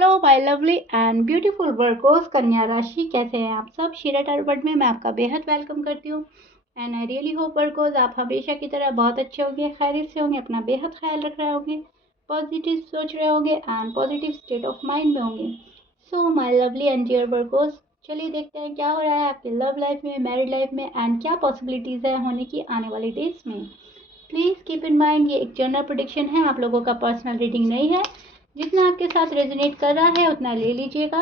Hello my lovely and beautiful Virgos कन्या राशि, कैसे हैं आप सब। शीरा टारगट में मैं आपका बेहद वेलकम करती हूँ एंड आई रियली होप वर्कोस आप हमेशा की तरह बहुत अच्छे होंगे, खैरियत से होंगे, अपना बेहद ख्याल रख रहे होंगे, पॉजिटिव सोच रहे होंगे and positive state of mind में होंगे। So my lovely and dear Virgos, चलिए देखते हैं क्या हो रहा है आपके लव लाइफ में, मैरिड लाइफ में एंड क्या पॉसिबिलिटीज़ है होने की आने वाली डेज में। प्लीज़ कीप इन माइंड ये एक जनरल प्रेडिक्शन है, आप लोगों का पर्सनल रीडिंग नहीं है। जितना आपके साथ रेजोनेट कर रहा है उतना ले लीजिएगा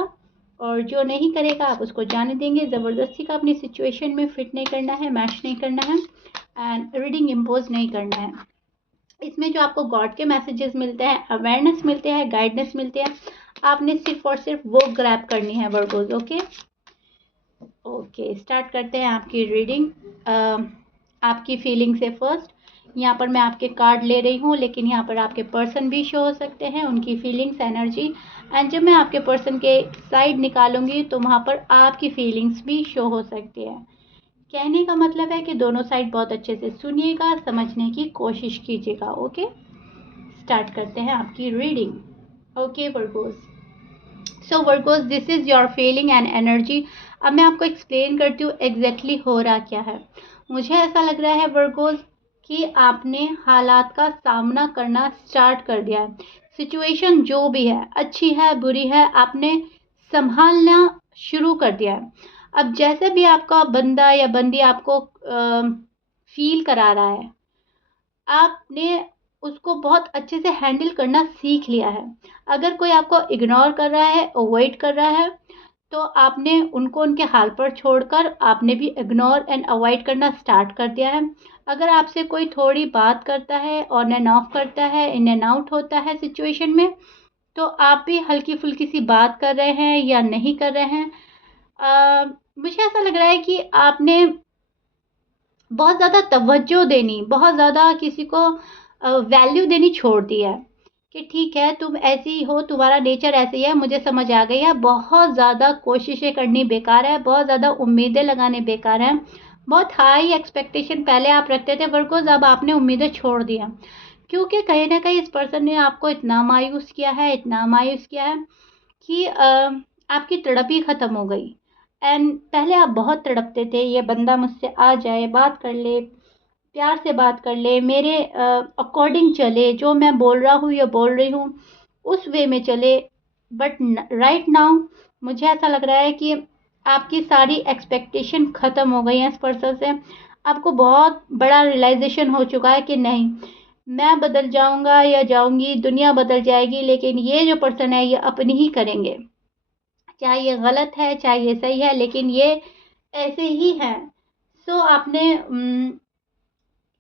और जो नहीं करेगा आप उसको जाने देंगे। ज़बरदस्ती का अपनी सिचुएशन में फिट नहीं करना है, मैच नहीं करना है एंड रीडिंग इम्पोज नहीं करना है। इसमें जो आपको गॉड के मैसेजेस मिलते हैं, अवेयरनेस मिलते हैं, गाइडेंस मिलते हैं, आपने सिर्फ और सिर्फ वो ग्रैब करनी है वर्गोज। ओके स्टार्ट करते हैं आपकी रीडिंग आपकी फीलिंग से। फर्स्ट यहाँ पर मैं आपके कार्ड ले रही हूँ, लेकिन यहाँ पर आपके पर्सन भी शो हो सकते हैं, उनकी फीलिंग्स, एनर्जी। एंड जब मैं आपके पर्सन के साइड निकालूंगी तो वहाँ पर आपकी फीलिंग्स भी शो हो सकती है। कहने का मतलब है कि दोनों साइड बहुत अच्छे से सुनिएगा, समझने की कोशिश कीजिएगा। ओके स्टार्ट करते हैं आपकी reading. Okay Virgos, so Virgos this is your feeling and energy. अब मैं आपको एक्सप्लेन करती हूँ एग्जैक्टली हो रहा क्या है। मुझे ऐसा लग रहा है वर्गोज कि आपने हालात का सामना करना स्टार्ट कर दिया है। सिचुएशन जो भी है, अच्छी है बुरी है, आपने संभालना शुरू कर दिया है। अब जैसे भी आपका बंदा या बंदी आपको फील करा रहा है, आपने उसको बहुत अच्छे से हैंडल करना सीख लिया है। अगर कोई आपको इग्नोर कर रहा है, अवॉइड कर रहा है, तो आपने उनको उनके हाल पर छोड़कर आपने भी इग्नोर एंड अवॉइड करना स्टार्ट कर दिया है। अगर आपसे कोई थोड़ी बात करता है, ऑन एंड ऑफ करता है, इन एंड आउट होता है सिचुएशन में, तो आप भी हल्की फुल्की सी बात कर रहे हैं या नहीं कर रहे हैं। मुझे ऐसा लग रहा है कि आपने बहुत ज़्यादा तवज्जो देनी, बहुत ज़्यादा किसी को वैल्यू देनी छोड़ दी है कि ठीक है तुम ऐसी हो, तुम्हारा नेचर ऐसी है, मुझे समझ आ गई है। बहुत ज़्यादा कोशिशें करनी बेकार है, बहुत ज़्यादा उम्मीदें लगाने बेकार हैं। बहुत हाई एक्सपेक्टेशन पहले आप रखते थे वर्गोज, अब आपने उम्मीदें छोड़ दी हैं, क्योंकि कहीं ना कहीं इस पर्सन ने आपको इतना मायूस किया है, इतना मायूस किया है कि आपकी तड़प ही ख़त्म हो गई। एंड पहले आप बहुत तड़पते थे, ये बंदा मुझसे आ जाए, बात कर ले, प्यार से बात कर ले, मेरे अकॉर्डिंग चले, जो मैं बोल रहा हूँ या बोल रही हूँ उस वे में चले। बट राइट नाउ मुझे ऐसा लग रहा है कि आपकी सारी एक्सपेक्टेशन ख़त्म हो गई है इस पर्सन से। आपको बहुत बड़ा रियलाइजेशन हो चुका है कि नहीं, मैं बदल जाऊंगा या जाऊंगी, दुनिया बदल जाएगी, लेकिन ये जो पर्सन है ये अपनी ही करेंगे। चाहे ये गलत है, चाहे ये सही है, लेकिन ये ऐसे ही है। सो आपने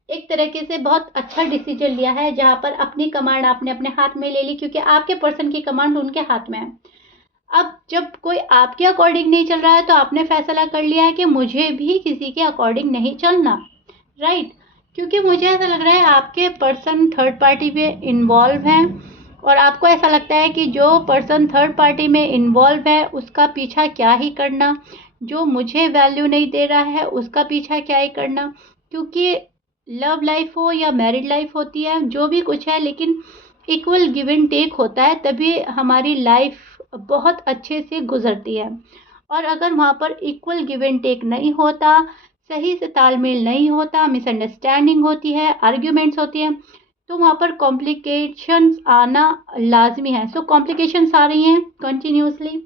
एक तरीके से बहुत अच्छा डिसीजन लिया है, जहाँ पर अपनी कमांड आपने अपने हाथ में ले ली, क्योंकि आपके पर्सन की कमांड उनके हाथ में है। अब जब कोई आपके अकॉर्डिंग नहीं चल रहा है, तो आपने फैसला कर लिया है कि मुझे भी किसी के अकॉर्डिंग नहीं चलना, राइट। क्योंकि मुझे ऐसा लग रहा है आपके पर्सन थर्ड पार्टी में इन्वॉल्व हैं, और आपको ऐसा लगता है कि जो पर्सन थर्ड पार्टी में इन्वॉल्व है उसका पीछा क्या ही करना, जो मुझे वैल्यू नहीं दे रहा है उसका पीछा क्या ही करना। क्योंकि लव लाइफ हो या मैरिड लाइफ होती है, जो भी कुछ है, लेकिन इक्वल गिव एंड टेक होता है, तभी हमारी लाइफ बहुत अच्छे से गुजरती है। और अगर वहाँ पर इक्वल गिव एंड टेक नहीं होता, सही से तालमेल नहीं होता, मिसअंडरस्टैंडिंग होती है, आर्ग्यूमेंट्स होती हैं, तो वहाँ पर कॉम्प्लिकेशंस आना लाजमी है। सो कॉम्प्लिकेशंस आ रही हैं कंटिन्यूसली।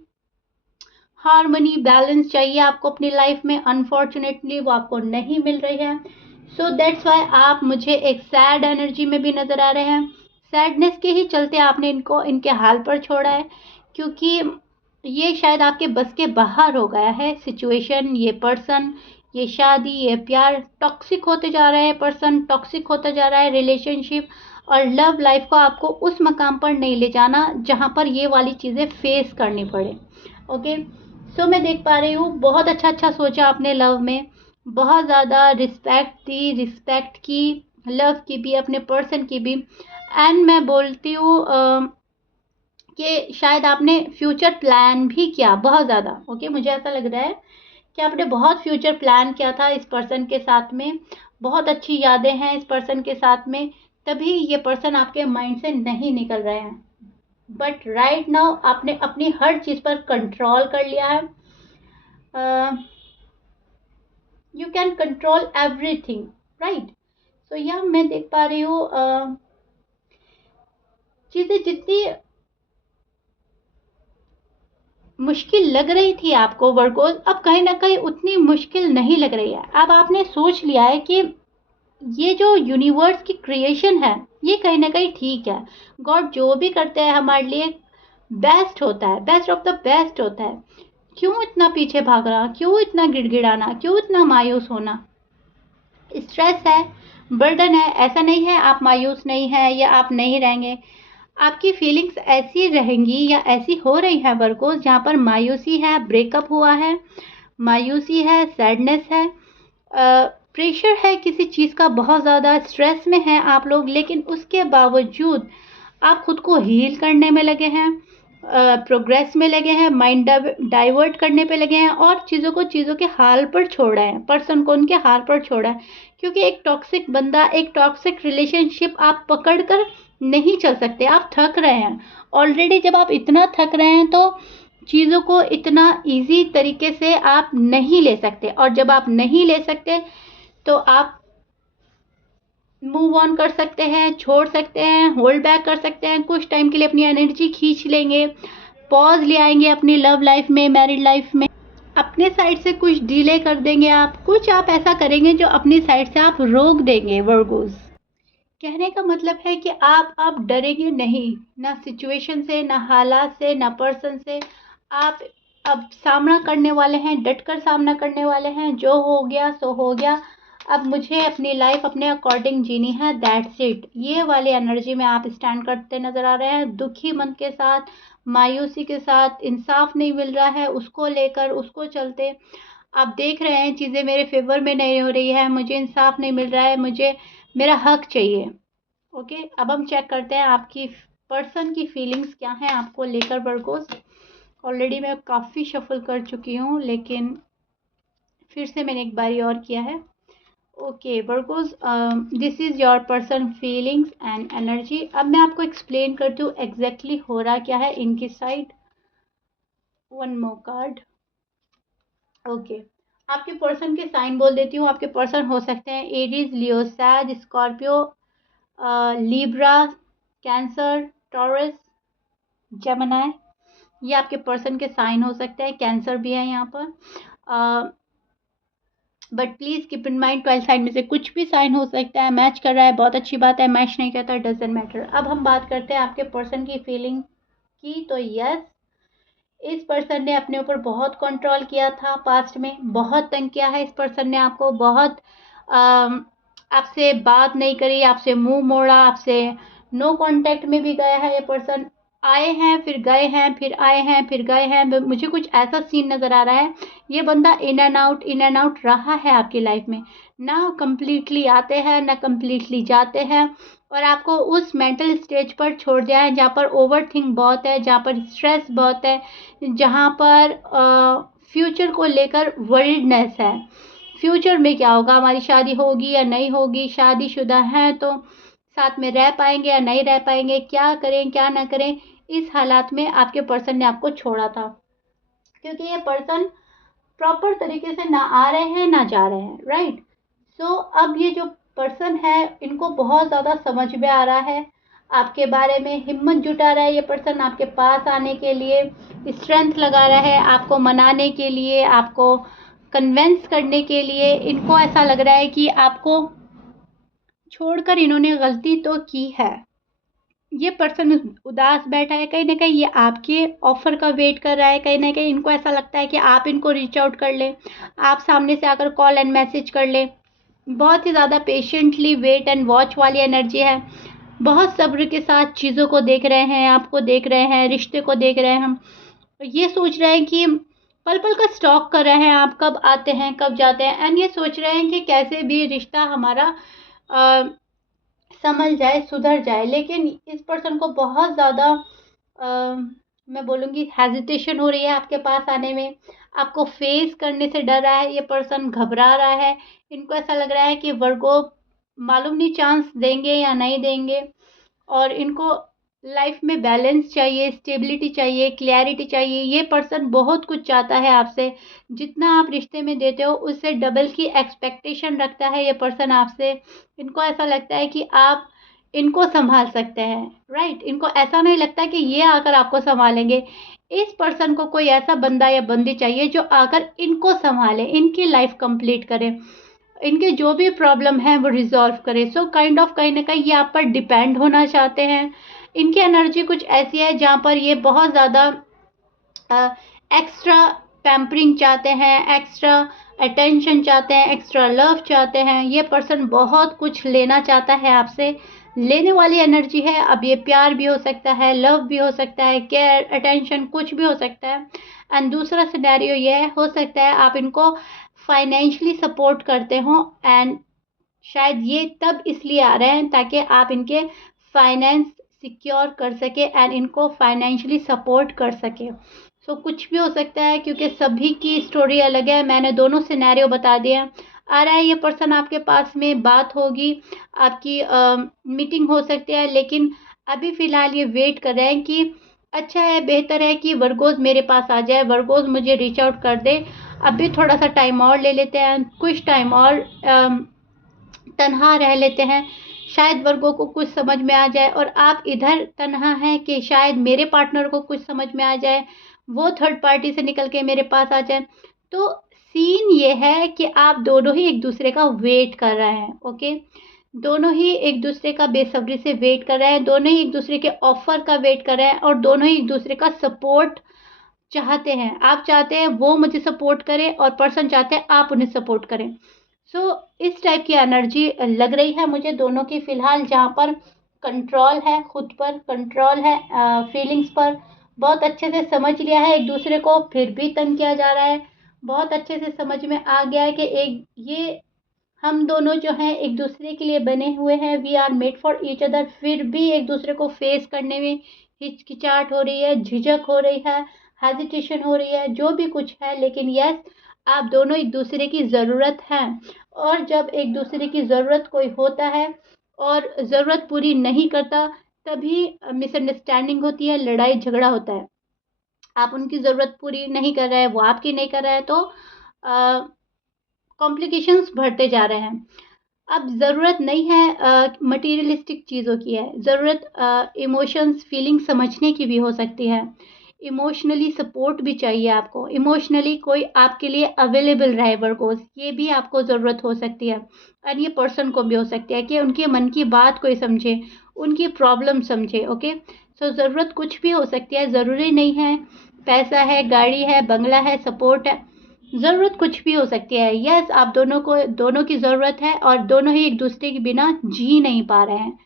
हार्मनी, बैलेंस चाहिए आपको अपनी लाइफ में, अनफॉर्चुनेटली वो आपको नहीं मिल रही है। सो दैट्स वाई आप मुझे एक सैड एनर्जी में भी नज़र आ रहे हैं। सैडनेस के ही चलते आपने इनको इनके हाल पर छोड़ा है, क्योंकि ये शायद आपके बस के बाहर हो गया है सिचुएशन। ये पर्सन, ये शादी, ये प्यार टॉक्सिक होते जा रहा है, पर्सन टॉक्सिक होता जा रहा है, रिलेशनशिप और लव लाइफ को आपको उस मकाम पर नहीं ले जाना जहाँ पर ये वाली चीज़ें फेस करनी पड़े। ओके सो मैं देख पा रही हूँ बहुत अच्छा सोचा आपने लव में, बहुत ज़्यादा रिस्पेक्ट दी, रिस्पेक्ट की, लव की भी, अपने पर्सन की भी। एंड मैं बोलती हूँ कि शायद आपने फ्यूचर प्लान भी किया बहुत ज़्यादा। ओके मुझे ऐसा लग रहा है कि आपने बहुत फ्यूचर प्लान किया था इस पर्सन के साथ में, बहुत अच्छी यादें हैं इस पर्सन के साथ में, तभी ये पर्सन आपके माइंड से नहीं निकल रहे हैं। बट राइट नाउ आपने अपनी हर चीज़ पर कंट्रोल कर लिया है. You can control everything, right. So यह मैं देख पा रही हूँ चीज़ें जितनी मुश्किल लग रही थी आपको वर्गोस, अब कहीं ना कहीं उतनी मुश्किल नहीं लग रही है. अब आपने सोच लिया है कि ये जो यूनिवर्स की क्रिएशन है ये कहीं ना कहीं ठीक है. गॉड जो भी करते हैं हमारे लिए बेस्ट होता है, बेस्ट ऑफ द बेस्ट होता है. क्यों इतना पीछे भागना, क्यों इतना गिड़गिड़ाना, क्यों इतना मायूस होना. स्ट्रेस है, बर्डन है, ऐसा नहीं है आप मायूस नहीं है या आप नहीं रहेंगे. आपकी फीलिंग्स ऐसी रहेंगी या ऐसी हो रही है वर्गोस जहाँ पर मायूसी है, ब्रेकअप हुआ है, मायूसी है, सैडनेस है, प्रेशर है किसी चीज़ का, बहुत ज़्यादा स्ट्रेस में है आप लोग, लेकिन उसके बावजूद आप खुद को हील करने में लगे हैं, प्रोग्रेस में लगे हैं, माइंड डाइवर्ट करने पे लगे हैं और चीज़ों के हाल पर छोड़ रहे हैं, पर्सन को उनके हाल पर छोड़ा है. क्योंकि एक टॉक्सिक बंदा, एक टॉक्सिक रिलेशनशिप आप पकड़ कर नहीं चल सकते, आप थक रहे हैं ऑलरेडी. जब आप इतना थक रहे हैं तो चीज़ों को इतना इजी तरीके से आप नहीं ले सकते, और जब आप नहीं ले सकते तो आप मूव ऑन कर सकते हैं, छोड़ सकते हैं, होल्ड बैक कर सकते हैं, कुछ टाइम के लिए अपनी एनर्जी खींच लेंगे, पॉज ले आएंगे अपनी लव लाइफ में, मैरिड लाइफ में, अपने साइड से कुछ डिले कर देंगे. आप कुछ आप ऐसा करेंगे जो अपनी साइड से आप रोक देंगे वर्गोस. कहने का मतलब है कि आप अब डरेंगे नहीं, ना सिचुएशन से, ना हालात से, ना पर्सन से. आप अब सामना करने वाले हैं, डट कर सामना करने वाले हैं. जो हो गया सो हो गया, अब मुझे अपनी लाइफ अपने अकॉर्डिंग जीनी है, दैट्स इट. ये वाली एनर्जी में आप स्टैंड करते नजर आ रहे हैं, दुखी मन के साथ, मायूसी के साथ. इंसाफ नहीं मिल रहा है उसको लेकर, उसको चलते आप देख रहे हैं चीज़ें मेरे फेवर में नहीं हो रही है, मुझे इंसाफ नहीं मिल रहा है, मुझे मेरा हक चाहिए. ओके, अब हम चेक करते हैं आपकी पर्सन की फीलिंग्स क्या हैं आपको लेकर वर्गोस. ऑलरेडी मैं काफ़ी शफल कर चुकी हूँ, लेकिन फिर से मैंने एक बारी और किया है. Okay Virgo's, this is your person feelings and energy. अब मैं आपको एक्सप्लेन करती हूँ एग्जैक्टली हो रहा क्या है इनकी side. One more card. Okay, आपके पर्सन के साइन बोल देती हूँ. आपके पर्सन हो सकते हैं Aries, Leo, Sag, Scorpio, Libra, Cancer, Taurus, Gemini. ये आपके पर्सन के साइन हो सकते हैं. कैंसर भी है यहाँ पर, but please keep in mind 12 sign में से कुछ भी साइन हो सकता है. मैच कर रहा है बहुत अच्छी बात है, मैच नहीं करता डजेंट मैटर. अब हम बात करते हैं आपके पर्सन की फीलिंग की. तो यस, इस पर्सन ने अपने ऊपर बहुत कंट्रोल किया था पास्ट में, बहुत तंग किया है इस पर्सन ने आपको, बहुत आपसे बात नहीं करी, आपसे मुंह मोड़ा, आपसे नो कांटेक्ट में भी गया है ये पर्सन. आए हैं फिर गए हैं, फिर आए हैं फिर गए हैं. मुझे कुछ ऐसा सीन नज़र आ रहा है, ये बंदा इन एंड आउट रहा है आपकी लाइफ में. ना कंप्लीटली आते हैं ना कंप्लीटली जाते हैं, और आपको उस मेंटल स्टेज पर छोड़ दिया है जहाँ पर ओवर थिंक बहुत है, जहाँ पर स्ट्रेस बहुत है, जहाँ पर फ्यूचर को लेकर वरीडनेस है. फ्यूचर में क्या होगा, हमारी शादी होगी या नहीं होगी, शादीशुदा हैं तो साथ में रह पाएंगे या नहीं रह पाएंगे, क्या करें क्या ना करें. इस हालात में आपके पर्सन ने आपको छोड़ा था, क्योंकि ये पर्सन प्रॉपर तरीके से ना आ रहे हैं ना जा रहे हैं, राइट. सो अब ये जो पर्सन है इनको बहुत ज़्यादा समझ में आ रहा है आपके बारे में, हिम्मत जुटा रहा है ये पर्सन आपके पास आने के लिए, स्ट्रेंथ लगा रहा है आपको मनाने के लिए, आपको कन्वेंस करने के लिए. इनको ऐसा लग रहा है कि आपको छोड़कर इन्होंने गलती तो की है. ये पर्सन उदास बैठा है, कहीं ना कहीं ये आपके ऑफर का वेट कर रहा है, कहीं ना कहीं इनको ऐसा लगता है कि आप इनको रीच आउट कर लें, आप सामने से आकर कॉल एंड मैसेज कर लें. बहुत ही ज़्यादा पेशेंटली वेट एंड वॉच वाली एनर्जी है. बहुत सब्र के साथ चीज़ों को देख रहे हैं, आपको देख रहे हैं, रिश्ते को देख रहे हैं. हम ये सोच रहे हैं कि पल पल का स्टॉक कर रहे हैं, आप कब आते हैं कब जाते हैं, एंड ये सोच रहे हैं कि कैसे भी रिश्ता हमारा संभल जाए, सुधर जाए. लेकिन इस पर्सन को बहुत ज़्यादा मैं बोलूँगी हेजिटेशन हो रही है आपके पास आने में, आपको फेस करने से डर रहा है ये पर्सन, घबरा रहा है. इनको ऐसा लग रहा है कि वर्गो मालूम नहीं चांस देंगे या नहीं देंगे, और इनको लाइफ में बैलेंस चाहिए, स्टेबिलिटी चाहिए, क्लैरिटी चाहिए। ये पर्सन बहुत कुछ चाहता है आपसे। जितना आप रिश्ते में देते हो उससे डबल की एक्सपेक्टेशन रखता है ये पर्सन आपसे। इनको ऐसा लगता है कि आप इनको संभाल सकते हैं, राइट। इनको ऐसा नहीं लगता कि ये आकर आपको संभालेंगे। इस पर्सन को कोई ऐसा बंदा या बंदी चाहिए जो आकर इनको संभाले, इनकी लाइफ कंप्लीट करे, इनके जो भी प्रॉब्लम है वो रिजॉल्व करे। सो काइंड ऑफ कहीं ना कहीं ये आप पर डिपेंड होना चाहते हैं। इनकी एनर्जी कुछ ऐसी है जहाँ पर ये बहुत ज़्यादा एक्स्ट्रा पैम्परिंग चाहते हैं, एक्स्ट्रा अटेंशन चाहते हैं, एक्स्ट्रा लव चाहते हैं। ये पर्सन बहुत कुछ लेना चाहता है आपसे, लेने वाली एनर्जी है। अब ये प्यार भी हो सकता है, लव भी हो सकता है, केयर, अटेंशन, कुछ भी हो सकता है। एंड दूसरा सिनेरियो ये हो सकता है आप इनको फाइनेंशियली सपोर्ट करते हो, एंड शायद ये तब इसलिए आ रहे हैं ताकि आप इनके फाइनेंस सिक्योर कर सके एंड इनको फाइनेंशियली सपोर्ट कर सके। सो कुछ भी हो सकता है क्योंकि सभी की स्टोरी अलग है। मैंने दोनों सिनेरियो बता दिए हैं। आ रहा है ये पर्सन आपके पास में, बात होगी, आपकी मीटिंग हो सकती है, लेकिन अभी फ़िलहाल ये वेट कर रहे हैं कि अच्छा है, बेहतर है कि वर्गोज़ मेरे पास आ जाए, वर्गोज़ मुझे रीच आउट कर दे। अभी थोड़ा सा टाइम और ले लेते हैं, कुछ टाइम और तन्हा रह लेते हैं, शायद वर्गों को कुछ समझ में आ जाए। और आप इधर तन्हा हैं कि शायद मेरे पार्टनर को कुछ समझ में आ जाए, वो थर्ड पार्टी से निकल के मेरे पास आ जाए। तो सीन ये है कि आप दोनों ही एक दूसरे का वेट कर रहे हैं, ओके। दोनों ही एक दूसरे का बेसब्री से वेट कर रहे हैं, दोनों ही एक दूसरे के ऑफर का वेट कर रहे हैं, और दोनों ही एक दूसरे का सपोर्ट चाहते हैं। आप चाहते हैं वो मुझे सपोर्ट करें और पर्सन चाहते हैं आप उन्हें सपोर्ट करें। सो इस टाइप की एनर्जी लग रही है मुझे दोनों की फ़िलहाल, जहाँ पर कंट्रोल है, खुद पर कंट्रोल है, फीलिंग्स पर बहुत अच्छे से समझ लिया है एक दूसरे को, फिर भी तंग किया जा रहा है। बहुत अच्छे से समझ में आ गया है कि एक ये हम दोनों जो हैं एक दूसरे के लिए बने हुए हैं, we are made for each other. फिर भी एक दूसरे को फेस करने में हिचकिचाहट हो रही है, झिझक हो रही है, हेजिटेशन हो रही है, जो भी कुछ है, लेकिन यस, आप दोनों एक दूसरे की ज़रूरत हैं। और जब एक दूसरे की ज़रूरत कोई होता है और ज़रूरत पूरी नहीं करता, तभी मिसअंडरस्टैंडिंग होती है, लड़ाई झगड़ा होता है। आप उनकी ज़रूरत पूरी नहीं कर रहे हैं, वो आपकी नहीं कर रहा है, तो कॉम्प्लिकेशंस बढ़ते जा रहे हैं। अब ज़रूरत नहीं है मटीरियलिस्टिक चीज़ों की, है ज़रूरत इमोशंस, फीलिंग समझने की भी हो सकती है। इमोशनली सपोर्ट भी चाहिए आपको, इमोशनली कोई आपके लिए अवेलेबल रहे वर्गोस, ये भी आपको ज़रूरत हो सकती है। और ये पर्सन को भी हो सकती है कि उनके मन की बात कोई समझे, उनकी प्रॉब्लम समझे, ओके। सो ज़रूरत कुछ भी हो सकती है, ज़रूरी नहीं है पैसा है, गाड़ी है, बंगला है, सपोर्ट है। ज़रूरत कुछ भी हो सकती है। यस, आप दोनों की ज़रूरत है और दोनों ही एक दूसरे के बिना जी नहीं पा रहे हैं।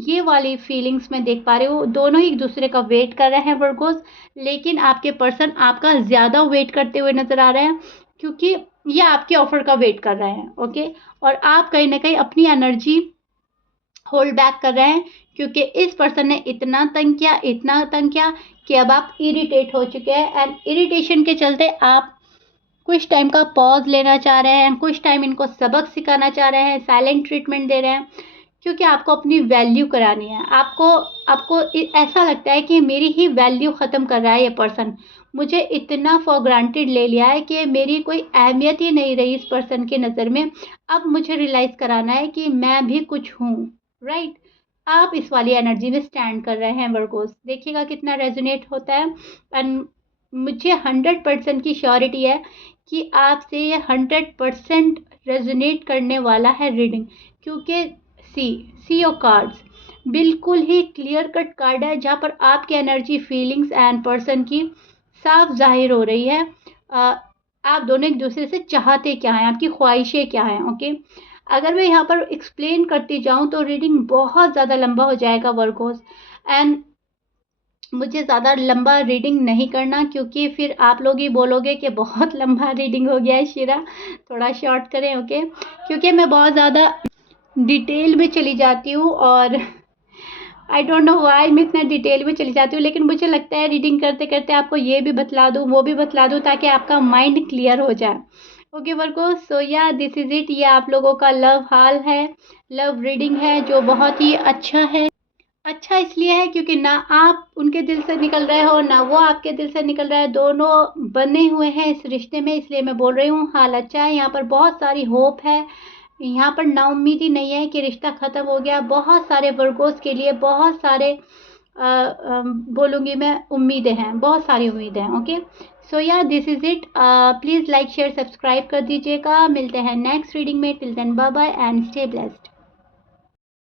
ये वाली फीलिंग्स मैं देख पा रही हूँ। दोनों ही एक दूसरे का वेट कर रहे हैं वर्गोस, लेकिन आपके पर्सन आपका ज़्यादा वेट करते हुए नज़र आ रहे हैं, क्योंकि ये आपके ऑफ़र का वेट कर रहे हैं, ओके। और आप कहीं न कहीं अपनी एनर्जी होल्ड बैक कर रहे हैं, क्योंकि इस पर्सन ने इतना तंग किया, इतना तंग किया कि अब आप इरिटेट हो चुके हैं, एंड इरिटेशन के चलते आप कुछ टाइम का पॉज़ लेना चाह रहे हैं, कुछ टाइम इनको सबक सिखाना चाह रहे हैं, साइलेंट ट्रीटमेंट दे रहे हैं, क्योंकि आपको अपनी वैल्यू करानी है। आपको आपको ऐसा लगता है कि मेरी ही वैल्यू ख़त्म कर रहा है ये पर्सन। मुझे इतना फॉर ग्रांटेड ले लिया है कि मेरी कोई अहमियत ही नहीं रही इस पर्सन की नज़र में। अब मुझे रियलाइज़ कराना है कि मैं भी कुछ हूँ, राइट। आप इस वाली एनर्जी में स्टैंड कर रहे हैं वर्गोस। देखिएगा कितना रेजोनेट होता है। एंड मुझे 100% की श्योरिटी है कि आपसे ये 100% रेजोनेट करने वाला है रीडिंग, क्योंकि सी योर कार्ड्स, बिल्कुल ही क्लियर कट कार्ड है, जहाँ पर आपकी एनर्जी, फीलिंग्स एंड पर्सन की साफ जाहिर हो रही है। आप दोनों एक दूसरे से चाहते क्या हैं, आपकी ख्वाहिशें क्या हैं, ओके। अगर मैं यहाँ पर एक्सप्लेन करती जाऊँ तो रीडिंग बहुत ज़्यादा लंबा हो जाएगा वर्गोस, एंड मुझे ज़्यादा लंबा रीडिंग नहीं करना, क्योंकि फिर आप लोग ही बोलोगे कि बहुत लंबा रीडिंग हो गया है शिरा, थोड़ा शॉर्ट करें, ओके। क्योंकि मैं बहुत ज़्यादा डिटेल में चली जाती हूँ, और आई डोंट नो व्हाई मैं इतना डिटेल में चली जाती हूँ, लेकिन मुझे लगता है रीडिंग करते करते आपको ये भी बतला दूँ, वो भी बतला दूँ, ताकि आपका माइंड क्लियर हो जाए, ओके वर्गो। सो या दिस इज़ इट। ये आप लोगों का लव हाल है, लव रीडिंग है, जो बहुत ही अच्छा है। अच्छा इसलिए है क्योंकि ना आप उनके दिल से निकल रहे हो, ना वो आपके दिल से निकल रहा है, दोनों बने हुए हैं इस रिश्ते में, इसलिए मैं बोल रही हूँ हाल अच्छा है। यहाँ पर बहुत सारी होप है, यहाँ पर नाउम्मीदी नहीं है कि रिश्ता ख़त्म हो गया। बहुत सारे वर्गोस के लिए बहुत सारे बोलूँगी मैं उम्मीदें हैं, बहुत सारी उम्मीदें हैं। ओके, सो या this is it. Please like share subscribe कर दीजिएगा। मिलते हैं नेक्स्ट रीडिंग में। Till then bye bye and stay blessed.